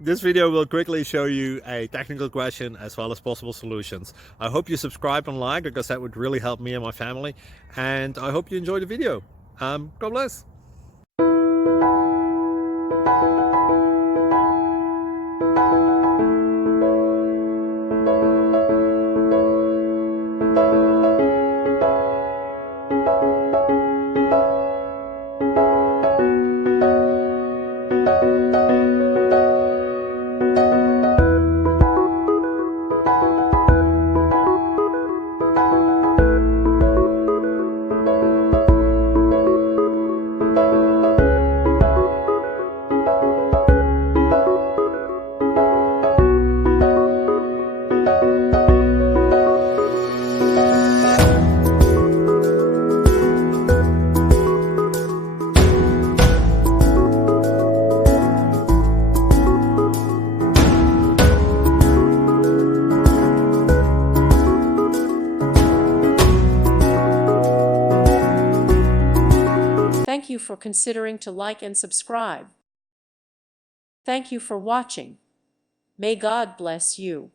This video will quickly show you a technical question as well as possible solutions. I hope you subscribe and like, because that would really help me and my family. And I hope you enjoy the video. God bless. Thank you for considering to like and subscribe. Thank you for watching. May God bless you.